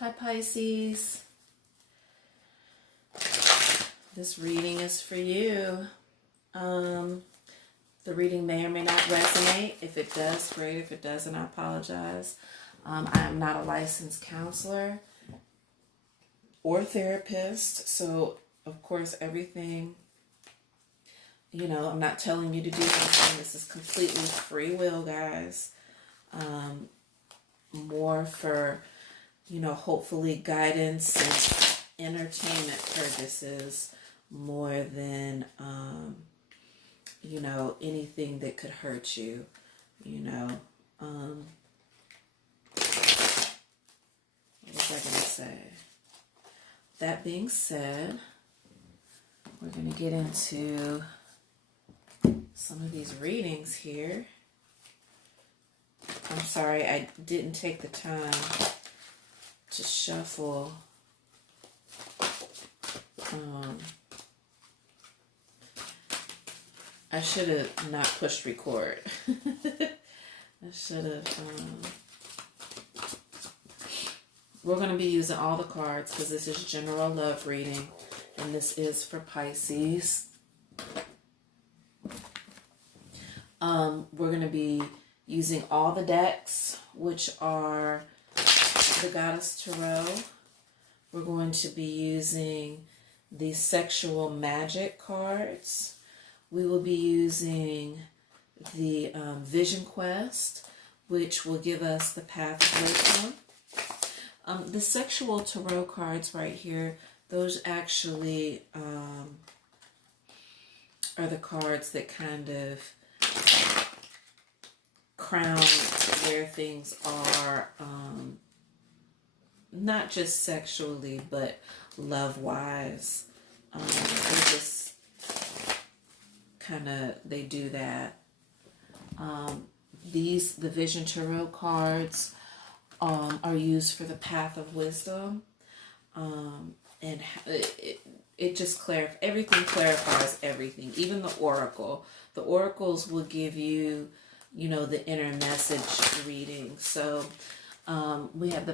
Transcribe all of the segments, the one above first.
Hi Pisces. This reading is for you. The reading may or may not resonate. If it does, great. If it doesn't, I apologize. I am not a licensed counselor or therapist, so of course everything, I'm not telling you to do anything. This is completely free will, guys. More for, hopefully guidance and entertainment purposes more than, anything that could hurt you, What was I going to say? That being said, we're going to get into some of these readings here. I'm sorry, I didn't take the time to shuffle. I should have not pushed record. I should have. We're going to be using all the cards because this is general love reading, and this is for Pisces. We're going to be using all the decks, which are the Goddess Tarot. We're going to be using the Sexual Magic cards. We will be using the Vision Quest, which will give us the Path of Wisdom. The Sexual Tarot cards right here, those actually are the cards that kind of crown where things are, not just sexually, but love-wise. They just kind of, they do that. The Vision Tarot cards are used for the Path of Wisdom. And it just everything clarifies everything, even the Oracle. The Oracles will give you, the inner message reading. So we have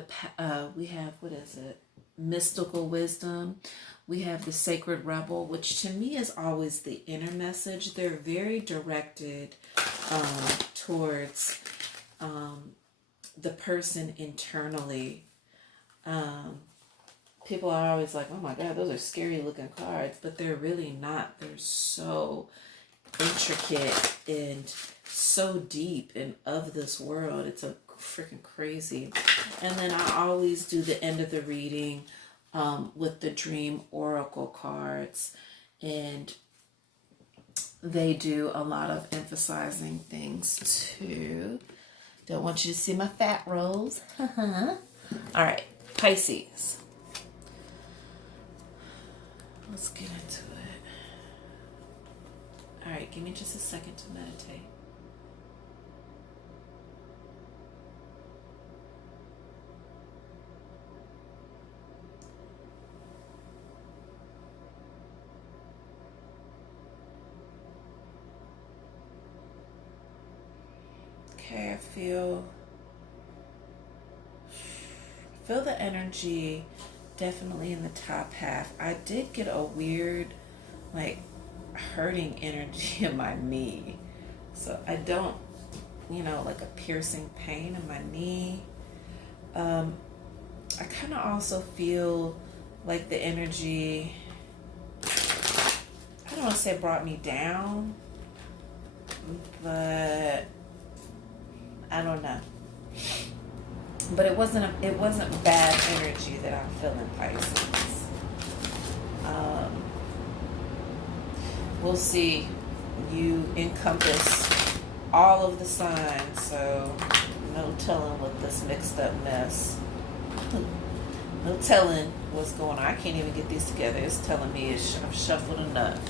what is it? Mystical Wisdom. We have the Sacred Rebel, which to me is always the inner message. They're very directed towards the person internally. People are always like, oh my God, those are scary looking cards, but they're really not. They're so intricate and so deep and of this world. It's a freaking crazy. And then I always do the end of the reading with the Dream Oracle cards, and they do a lot of emphasizing things too. Don't want you to see my fat rolls. All right, Pisces. Let's get into it. All right, give me just a second to meditate. Okay, I feel the energy definitely in the top half. I did get a weird, hurting energy in my knee. So I don't, like a piercing pain in my knee. I kind of also feel like the energy, I don't want to say brought me down, but I don't know. But it wasn't bad energy that I'm feeling, Pisces. We'll see. You encompass all of the signs, so no telling what this mixed up mess. No telling what's going on. I can't even get these together. It's telling me I've shuffled enough.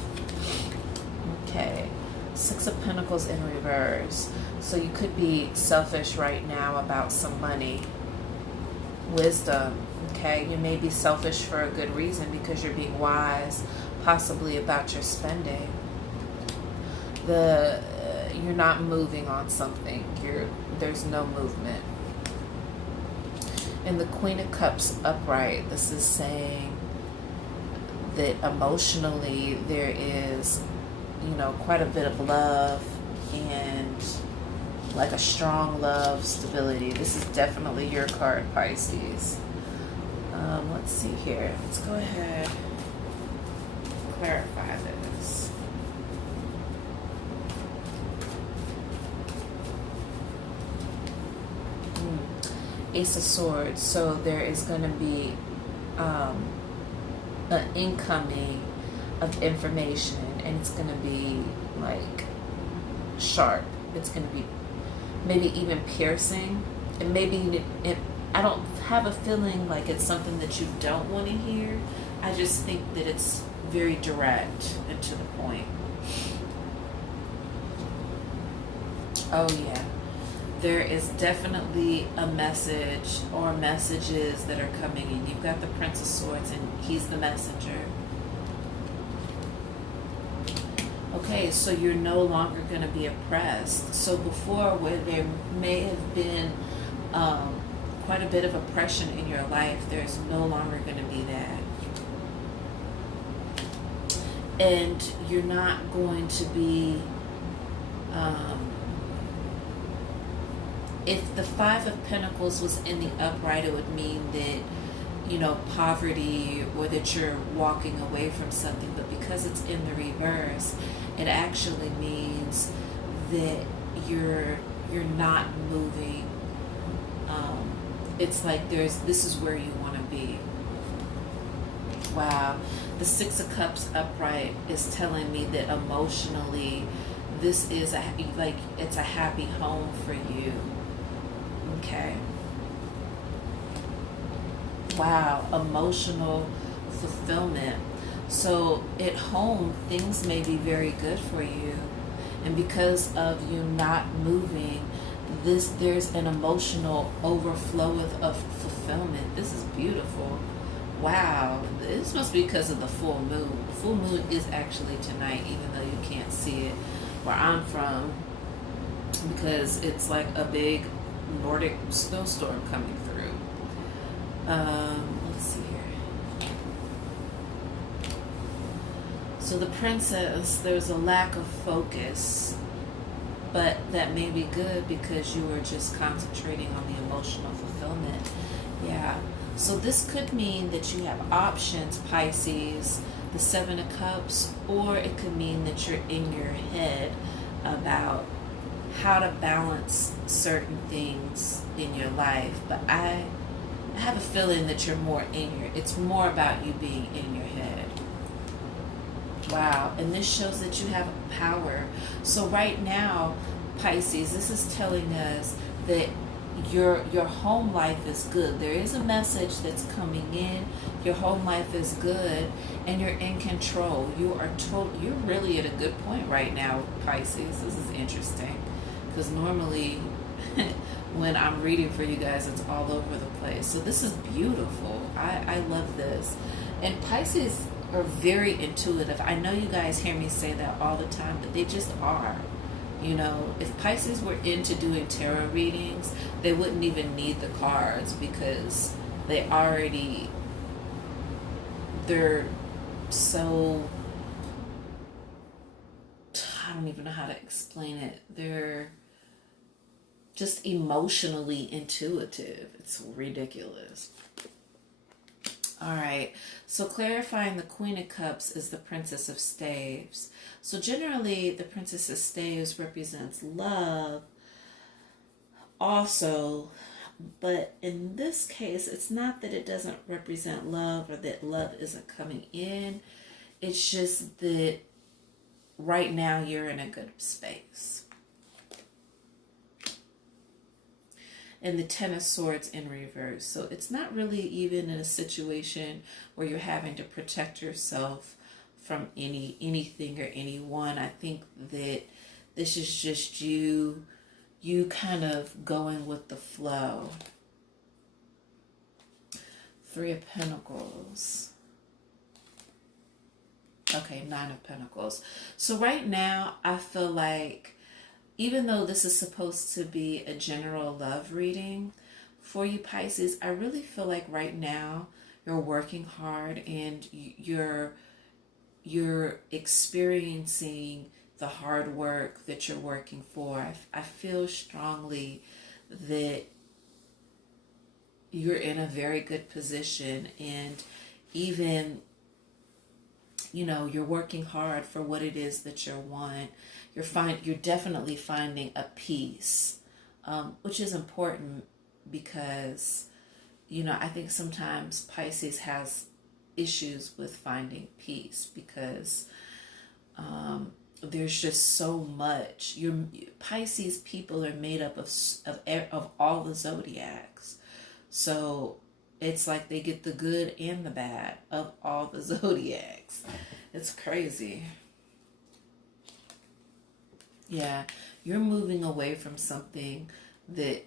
Okay. Six of Pentacles in reverse. So you could be selfish right now about some money. Wisdom. Okay. You may be selfish for a good reason because you're being wise, possibly about your spending. You're not moving on something. There's no movement. And the Queen of Cups upright, this is saying that emotionally there is, quite a bit of love and like a strong love, stability. This is definitely your card, Pisces. Let's see here. Let's go ahead and clarify this. Ace of Swords. So there is going to be an incoming of information, and it's going to be like sharp. It's going to be maybe even piercing, and maybe I don't have a feeling like it's something that you don't want to hear. I just think that it's very direct and to the point. Oh yeah, there is definitely a message or messages that are coming in. You've got the Prince of Swords, and he's the messenger. Okay, so you're no longer going to be oppressed. So before, where there may have been quite a bit of oppression in your life, there's no longer going to be that. And you're not going to be, if the Five of Pentacles was in the upright, it would mean that, poverty, or that you're walking away from something. But because it's in the reverse, it actually means that you're not moving. It's like this is where you want to be. Wow. The Six of Cups upright is telling me that emotionally this is it's a happy home for you. Okay. Wow, emotional fulfillment. So at home, things may be very good for you. And because of you not moving, there's an emotional overflow of fulfillment. This is beautiful. Wow, this must be because of the full moon. The full moon is actually tonight, even though you can't see it where I'm from, because it's like a big Nordic snowstorm coming through. Let's see here. So the Princess, there's a lack of focus, but that may be good because you were just concentrating on the emotional fulfillment. Yeah. So this could mean that you have options, Pisces, the Seven of Cups, or it could mean that you're in your head about how to balance certain things in your life. But I have a feeling that you're more it's more about you being in your head. Wow. And this shows that you have power. So right now, Pisces, this is telling us that your home life is good. There is a message that's coming in. Your home life is good, and you're in control. You're really at a good point right now, Pisces. This is interesting, because normally when I'm reading for you guys, it's all over the place. So this is beautiful. I love this. And Pisces are very intuitive. I know you guys hear me say that all the time, but they just are. If Pisces were into doing tarot readings, they wouldn't even need the cards, because they're so, I don't even know how to explain it. They're just emotionally intuitive. It's ridiculous. All right, so clarifying, the Queen of Cups is the Princess of Staves. So generally, the Princess of Staves represents love also, but in this case, it's not that it doesn't represent love or that love isn't coming in. It's just that right now you're in a good space. And the Ten of Swords in reverse. So it's not really even in a situation where you're having to protect yourself from anything or anyone. I think that this is just you kind of going with the flow. Three of Pentacles. Okay, Nine of Pentacles. So right now, I feel like, even though this is supposed to be a general love reading for you Pisces, I really feel like right now you're working hard and you're experiencing the hard work that you're working for. I feel strongly that you're in a very good position, and even, you're working hard for what it is that you want. You're definitely finding a peace, which is important because, I think sometimes Pisces has issues with finding peace because there's just so much. Pisces people are made up of all the zodiacs, so it's like they get the good and the bad of all the zodiacs. It's crazy. Yeah, you're moving away from something that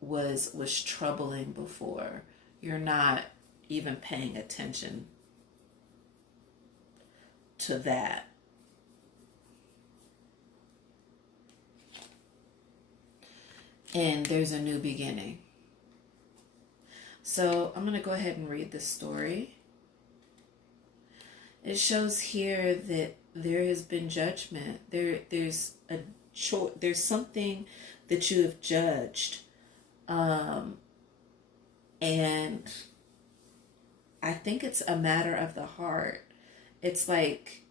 was troubling before. You're not even paying attention to that. And there's a new beginning. So I'm going to go ahead and read this story. It shows here that there has been judgment. There's something that you have judged. And I think it's a matter of the heart. It's like,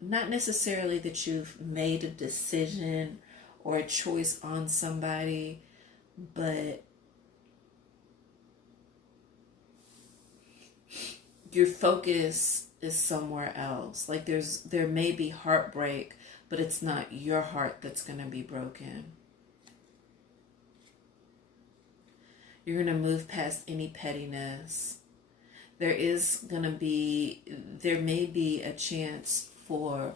not necessarily that you've made a decision or a choice on somebody, but your focus is somewhere else. Like there may be heartbreak, but it's not your heart that's going to be broken. You're going to move past any pettiness. There may be a chance for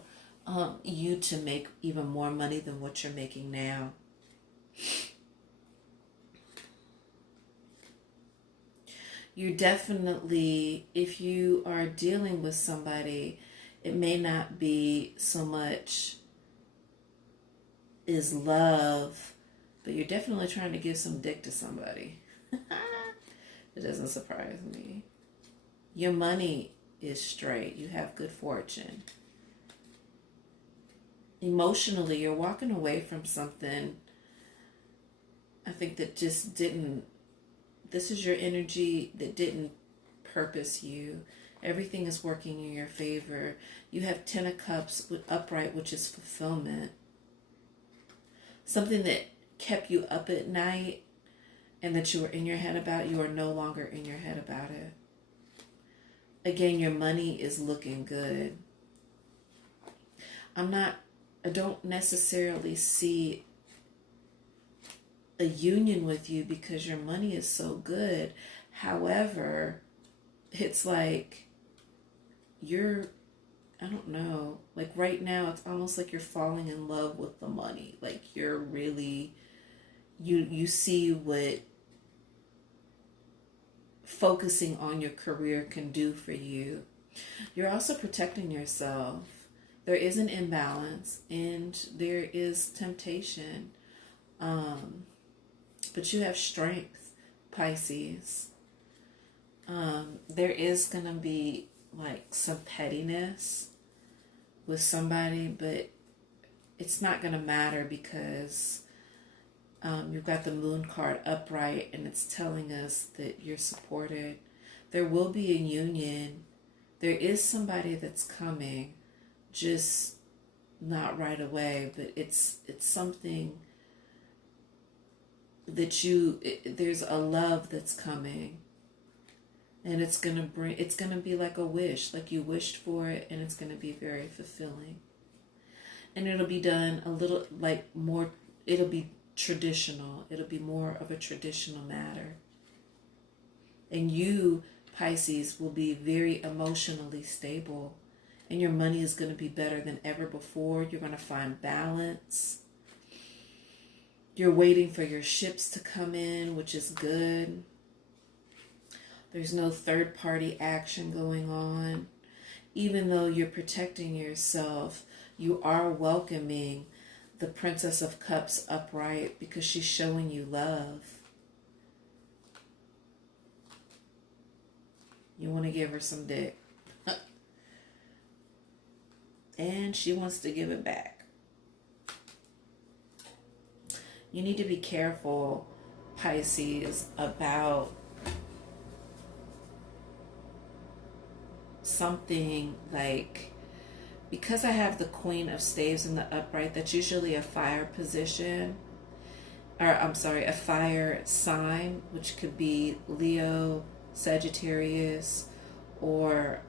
you to make even more money than what you're making now. You definitely, if you are dealing with somebody, it may not be so much is love, but you're definitely trying to give some dick to somebody. It doesn't surprise me. Your money is straight. You have good fortune. Emotionally, you're walking away from something, I think, that just didn't, this is your energy that didn't purpose you. Everything is working in your favor. You have 10 of Cups with upright, which is fulfillment. Something that kept you up at night and that you were in your head about, you are no longer in your head about it. Again, your money is looking good. I don't necessarily see a union with you because your money is so good. However, it's like I don't know, like right now it's almost like you're falling in love with the money. Like you're really, you see what focusing on your career can do for you. You're also protecting yourself. There is an imbalance and there is temptation. But you have strength, Pisces. There is going to be like some pettiness with somebody, but it's not going to matter because you've got the Moon card upright and it's telling us that you're supported. There will be a union. There is somebody that's coming, just not right away, but it's something that there's a love that's coming, and it's going to be like a wish, like you wished for it, and it's going to be very fulfilling. And it'll be done a little like more, it'll be traditional. It'll be more of a traditional matter. And you, Pisces, will be very emotionally stable, and your money is going to be better than ever before. You're going to find balance. You're waiting for your ships to come in, which is good. There's no third-party action going on. Even though you're protecting yourself, you are welcoming the Princess of Cups upright because she's showing you love. You want to give her some dick. And she wants to give it back. You need to be careful, Pisces, about something like, because I have the Queen of Staves in the upright, that's usually a fire position, or I'm sorry, a fire sign, which could be Leo, Sagittarius, or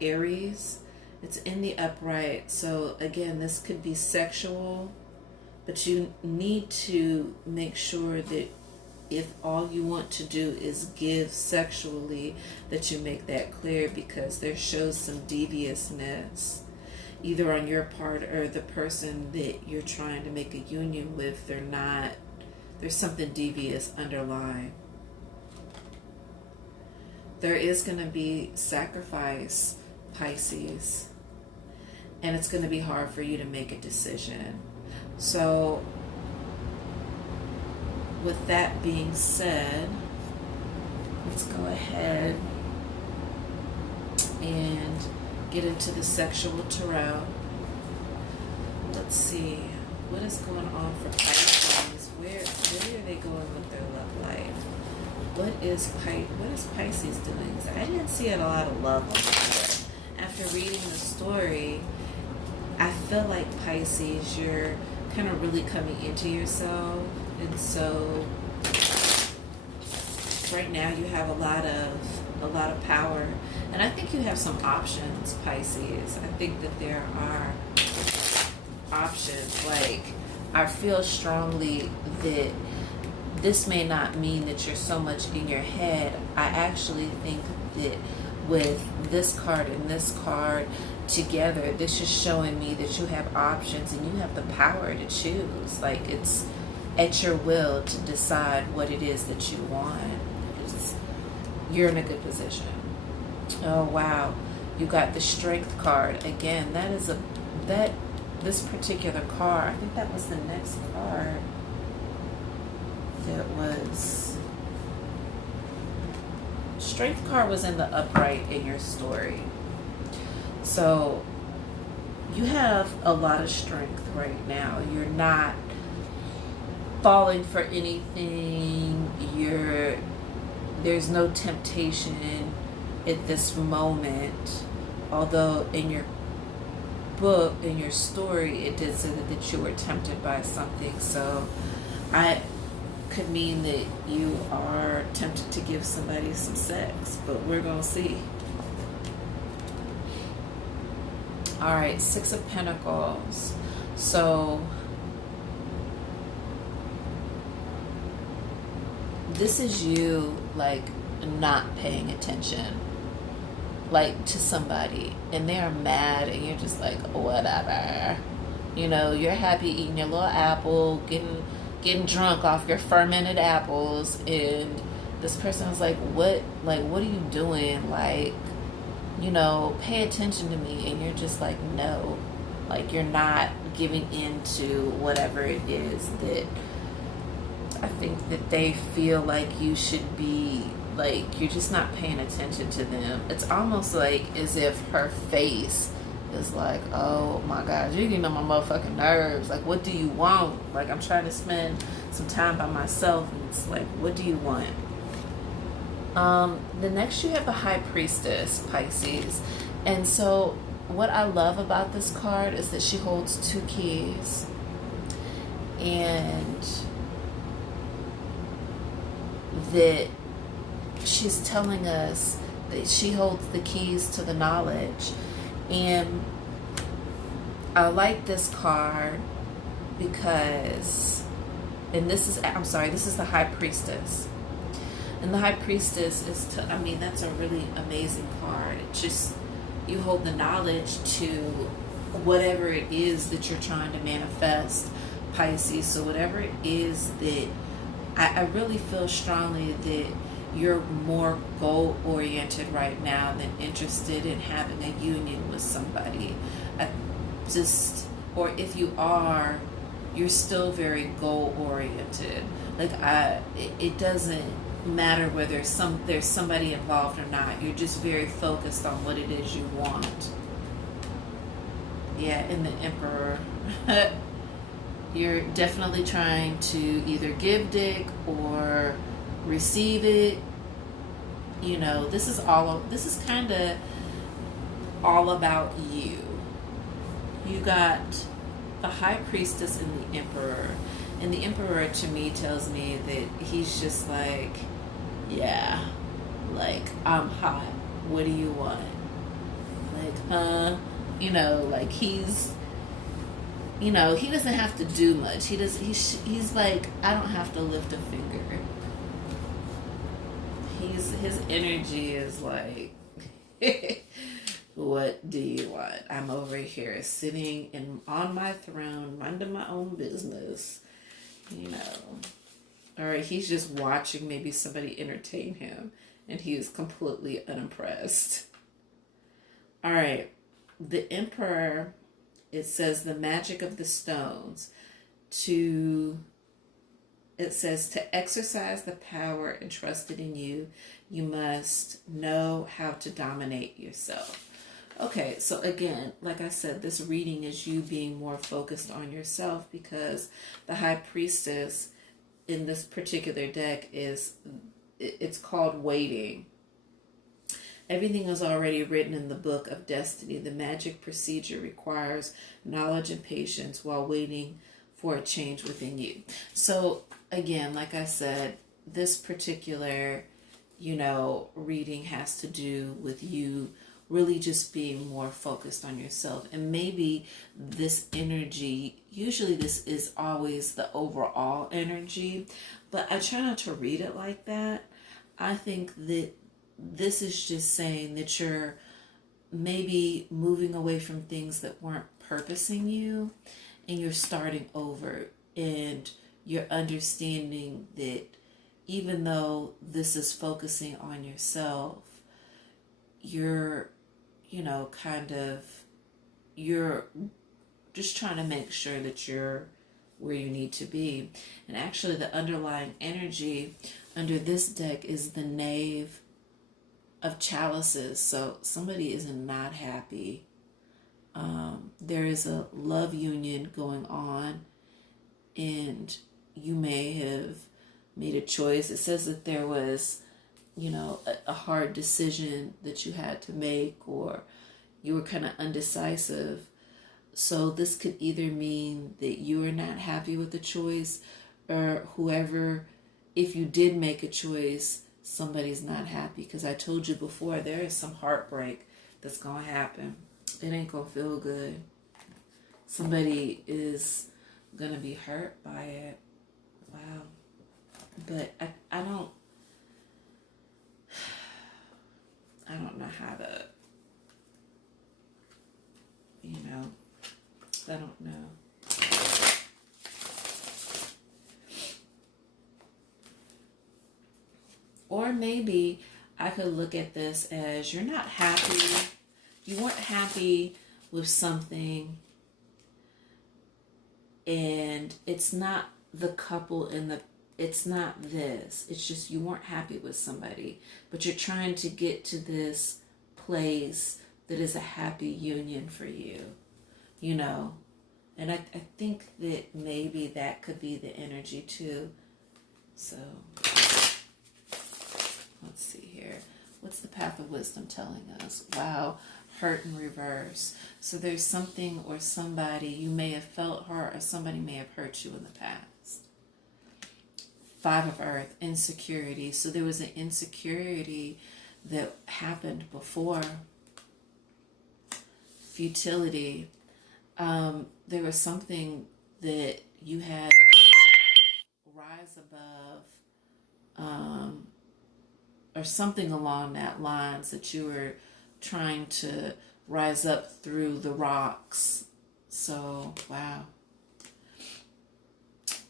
Aries. It's in the upright. So again, this could be sexual, but you need to make sure that if all you want to do is give sexually, that you make that clear, because there shows some deviousness either on your part or the person that you're trying to make a union with. There's something devious underlying. There is going to be sacrifice, Pisces, and it's going to be hard for you to make a decision. So with that being said, let's go ahead and get into the sexual tarot. Let's see, what is going on for Pisces? Where are they going with their love life? What is Pisces doing? I didn't see a lot of love on here. After reading the story, I feel like Pisces, you're kind of really coming into yourself, and so right now you have a lot of power, and I think you have some options, Pisces. I think that there are options. Like, I feel strongly that this may not mean that you're so much in your head. I actually think that with this card and this card together, this is showing me that you have options and you have the power to choose. Like, it's at your will to decide what it is that you want. You're in a good position. Oh wow, you got the Strength card again. This particular card, I think that was the next card that was Strength card was in the upright in your story. So you have a lot of strength right now. You're not falling for anything. There's no temptation at this moment. Although in your book, in your story, it did say that you were tempted by something. So I could mean that you are tempted to give somebody some sex, but we're gonna see. All right, Six of Pentacles. So this is you, like, not paying attention, like, to somebody, and they're mad, and you're just like, whatever. You know, you're happy eating your little apple, getting drunk off your fermented apples, and this person was like, what are you doing? Like, you know, pay attention to me. And you're just like, no. Like, you're not giving in to whatever it is that I think that they feel like you should be. Like, you're just not paying attention to them. It's almost like as if her face is like, oh my God, you're getting on my motherfucking nerves. Like, what do you want? Like, I'm trying to spend some time by myself, and it's like, what do you want? The next you have the High Priestess, Pisces. And so what I love about this card is that she holds two keys. And that she's telling us that she holds the keys to the knowledge. And I like this card because, and this is the High Priestess. And the High Priestess is, that's a really amazing card. It just, you hold the knowledge to whatever it is that you're trying to manifest, Pisces. So whatever it is that, I really feel strongly that you're more goal-oriented right now than interested in having a union with somebody. Or if you are, you're still very goal oriented. Like it doesn't matter whether there's somebody involved or not. You're just very focused on what it is you want. Yeah, and the Emperor. You're definitely trying to either give dick or receive it. You know, this is kind of all about you. You got the High Priestess and the Emperor. And the Emperor to me tells me that he's just like, yeah, like, I'm hot. What do you want? Like, you know, like he's, you know, he doesn't have to do much. He's like, I don't have to lift a finger. His energy is like, what do you want? I'm over here sitting on my throne, minding my own business, you know. Or he's just watching maybe somebody entertain him, and he is completely unimpressed. All right, the Emperor, it says the magic of the stones. It says to exercise the power entrusted in you, you must know how to dominate yourself. Okay, so again, like I said, this reading is you being more focused on yourself, because the High Priestess in this particular deck it's called waiting. Everything is already written in the book of destiny. The magic procedure requires knowledge and patience while waiting for a change within you. So again, like I said, this particular, you know, reading has to do with you really just being more focused on yourself. And maybe this energy, usually this is always the overall energy, but I try not to read it like that. I think that this is just saying that you're maybe moving away from things that weren't purposing you, and you're starting over, and you're understanding that even though this is focusing on yourself, you're, you know, you're just trying to make sure that you're where you need to be. And actually the underlying energy under this deck is the Knave of Chalices. So somebody is not happy. There is a love union going on, and you may have made a choice. It says that there was, you know, a hard decision that you had to make, or you were kind of undecisive. So this could either mean that you are not happy with the choice, or whoever, if you did make a choice, somebody's not happy. Because I told you before, there is some heartbreak that's going to happen. It ain't going to feel good. Somebody is going to be hurt by it. Wow. But I don't know how to, you know, I don't know. Or maybe I could look at this as you're not happy. You weren't happy with something, and it's not the couple it's not this. It's just you weren't happy with somebody, but you're trying to get to this place that is a happy union for you, you know. And I think that maybe that could be the energy too. So let's see here. What's the path of wisdom telling us? Wow, hurt in reverse. So there's something or somebody, you may have felt hurt, or somebody may have hurt you in the past. Five of Earth, insecurity. So there was an insecurity that happened before. Futility. There was something that you had to rise above, or something along that lines, that you were trying to rise up through the rocks. So, wow.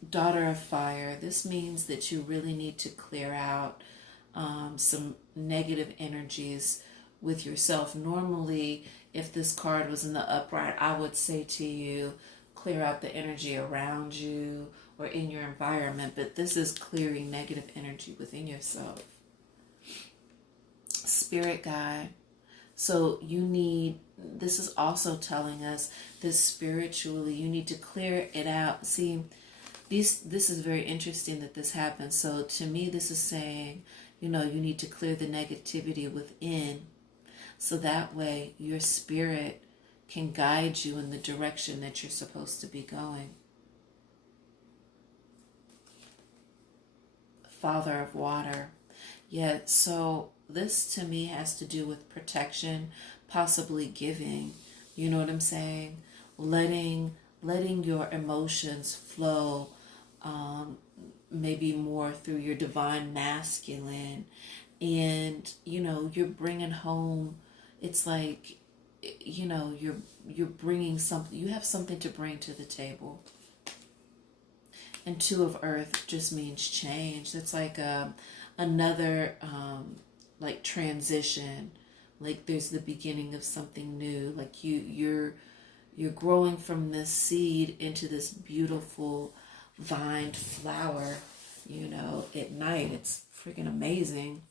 Daughter of Fire. This means that you really need to clear out some negative energies with yourself. Normally, if this card was in the upright, I would say to you, clear out the energy around you or in your environment, but this is clearing negative energy within yourself. Spirit guide. So this is also telling us that spiritually you need to clear it out. See, this is very interesting that this happens. So to me, this is saying, you need to clear the negativity within, so that way your spirit can guide you in the direction that you're supposed to be going. Father of water. Yeah, so this to me has to do with protection, possibly giving. You know what I'm saying? Letting your emotions flow, maybe more through your divine masculine, and you're bringing home. It's like, you're bringing something. You have something to bring to the table. And Two of Earth just means change. It's like another like transition. Like there's the beginning of something new. Like you're growing from this seed into this beautiful vined flower. At night it's freaking amazing.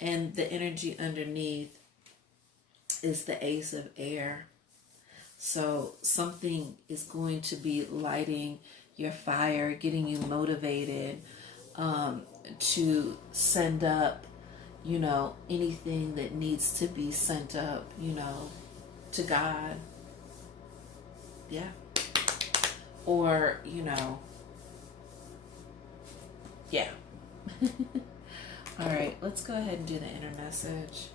And the energy underneath is the Ace of Air. So something is going to be lighting your fire, getting you motivated to send up, anything that needs to be sent up, to God. Yeah. Or, yeah. All right, let's go ahead and do the inner message.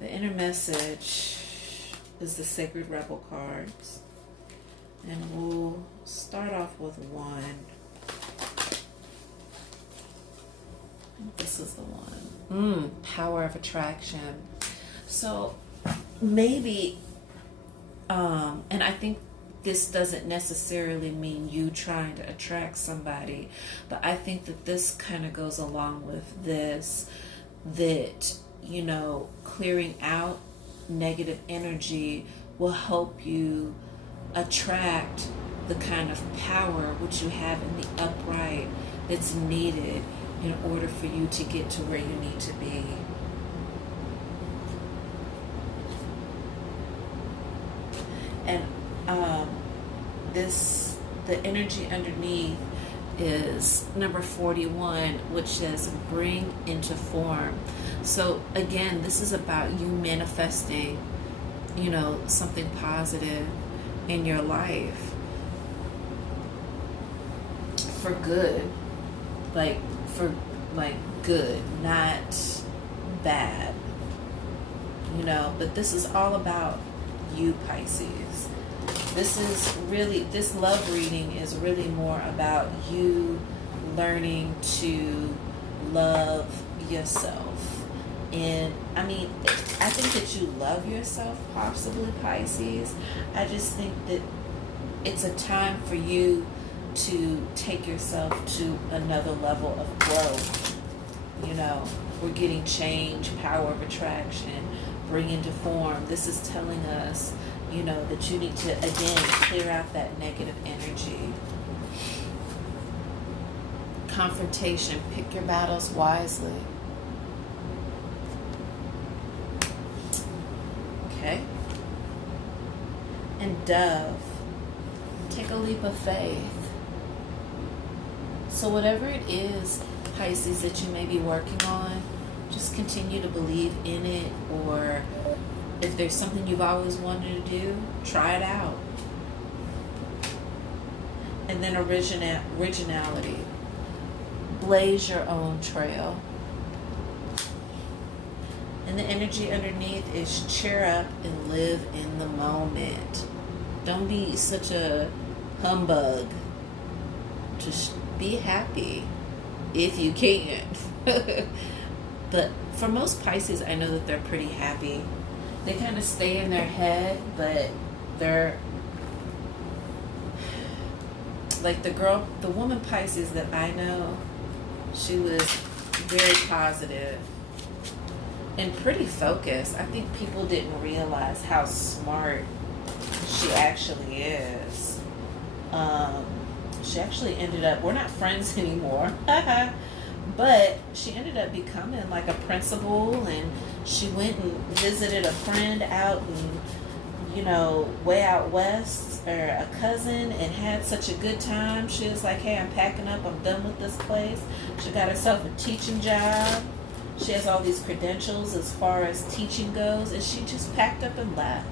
The inner message is the Sacred Rebel cards. And we'll start off with one. This is the one. Power of attraction. So maybe, and I think this doesn't necessarily mean you trying to attract somebody, but I think that this kind of goes along with this, that clearing out negative energy will help you attract the kind of power which you have in the upright that's needed in order for you to get to where you need to be. And the energy underneath is number 41, which says bring into form. So again, this is about you manifesting, something positive in your life for good, good, not bad, but this is all about you, Pisces. This love reading is really more about you learning to love yourself. And I think that you love yourself, possibly, Pisces. I just think that it's a time for you to take yourself to another level of growth. We're getting change, power of attraction, bring into form. This is telling us, that you need to, again, clear out that negative energy. Confrontation. Pick your battles wisely. Okay? And Dove. Take a leap of faith. So whatever it is, Pisces, that you may be working on, just continue to believe in it, or if there's something you've always wanted to do, try it out. And then originality. Blaze your own trail. And the energy underneath is cheer up and live in the moment. Don't be such a humbug. Just be happy if you can. But for most Pisces, I know that they're pretty happy. They kind of stay in their head, but they're like the woman Pisces that I know, she was very positive. and pretty focused. I think people didn't realize how smart she actually is. Um, she actually ended up, we're not friends anymore, but she ended up becoming like a principal, and she went and visited a friend out in, way out west, or a cousin, and had such a good time. She was like, hey, I'm packing up, I'm done with this place. She got herself a teaching job. She has all these credentials as far as teaching goes, and she just packed up and left.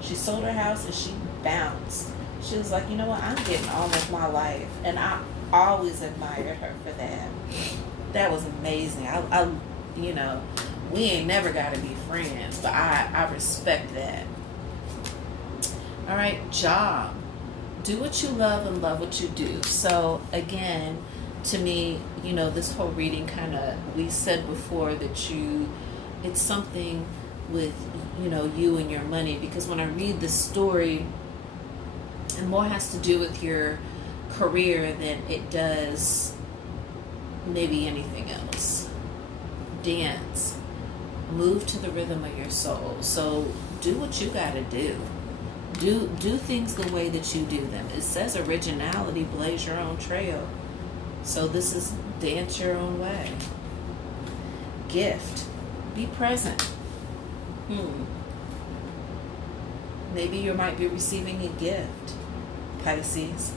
She sold her house and she bounced. She was like, you know what, I'm getting on with my life. And I always admired her for that. That was amazing. We ain't never got to be friends, but I respect that. All right, job. Do what you love and love what you do. So again, to me, this whole reading we said before that it's something with, you and your money, because when I read this story, it more has to do with your career than it does maybe anything else. Dance. Move to the rhythm of your soul. So do what you gotta do. Do things the way that you do them. It says originality, blaze your own trail. So this is dance your own way. Gift. Be present. Maybe you might be receiving a gift, Pisces.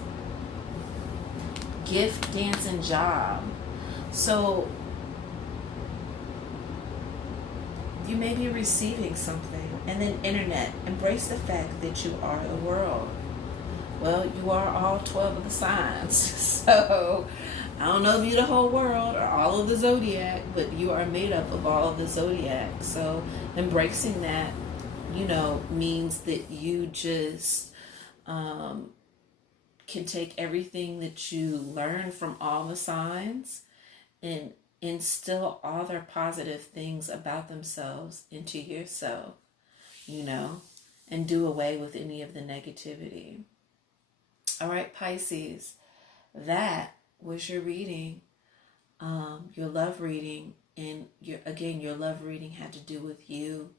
Gift, dance, and job. So you may be receiving something. And then internet. Embrace the fact that you are the world. Well, you are all 12 of the signs. So I don't know if you're the whole world or all of the zodiac, but you are made up of all of the zodiac. So embracing that, means that you just can take everything that you learn from all the signs and instill all their positive things about themselves into yourself, and do away with any of the negativity. All right, Pisces, that was your reading, your love reading, and your love reading had to do with you.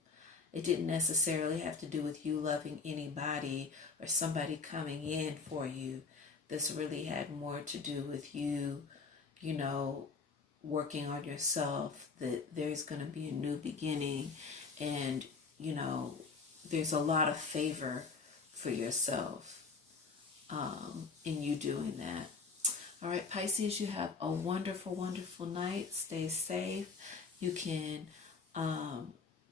It didn't necessarily have to do with you loving anybody or somebody coming in for you. This really had more to do with you, working on yourself, that there's going to be a new beginning, and, there's a lot of favor for yourself in you doing that. All right, Pisces, you have a wonderful, wonderful night. Stay safe. You can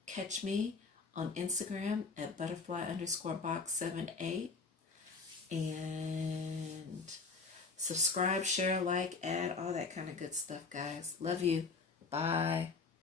catch me on Instagram at butterfly_box78, and subscribe, share, like, add, all that kind of good stuff, guys. Love you. Bye.